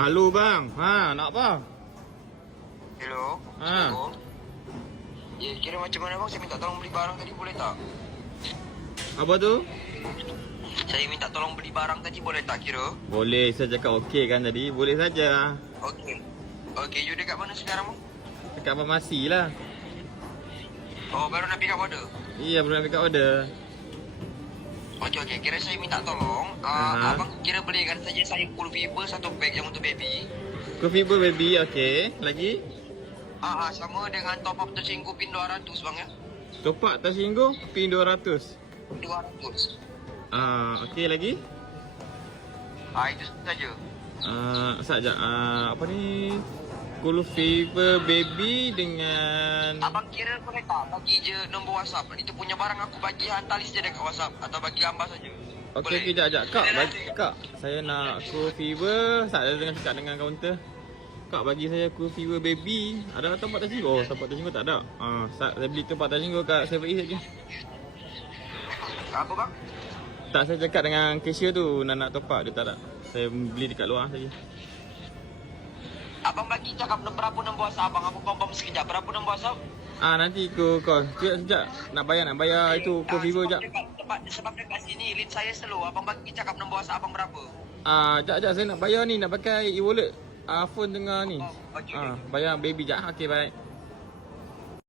Halo bang, nak apa? Hello. Ha. Ya, kira macam mana bang? Saya minta tolong beli barang tadi, boleh tak? Apa tu? Saya minta tolong beli barang tadi, boleh tak kira? Boleh, saya cakap okey kan tadi. Boleh saja. Okey. Okey, you dekat mana sekarang bang? Dekat farmasi lah. Oh, baru nak pick up order? Iya, belum nak pick up order. Okey, kira saya minta tolong. Aha. Abang kira belikan saja saya full fever satu bag yang untuk baby. Coffee Bar baby, okey. Lagi? Sama dengan top up tersinggung pin 200 bang ya. Topak tersinggung, pin 200. 200. Okey lagi? Itu saja. Sekejap. Apa ni? Cool Fever baby dengan... Abang kira boleh tak bagi je nombor WhatsApp. Itu punya barang aku bagi hantar list je dekat WhatsApp atau bagi gambar saja. Okey, kejap. Kak, saya nak Cool Fever. Saya dengan cakap dengan kaunter. Kak bagi saya Cool Fever baby. Ada tempat tersinggung? Oh, tempat tersinggung tak ada. Saya beli tempat tersinggung kat 7-Eleven saja. Apa bang? Tak, saya cakap dengan cashier tu nak top up, dia tak ada. Saya beli dekat luar saja. Abang bagi cakap berapa nombor WhatsApp abang. Aku confirm sekejap. Berapa nombor WhatsApp? Nanti aku call. Sekejap. Nak bayar itu Cool Fever sekejap. Sebab dekat sini lead saya slow. Abang bagi cakap nombor WhatsApp abang berapa? Sekejap saya nak bayar ni, nak pakai e-wallet. Phone tengah ni. Okey. Bayar baby sekejap. Okey, bye.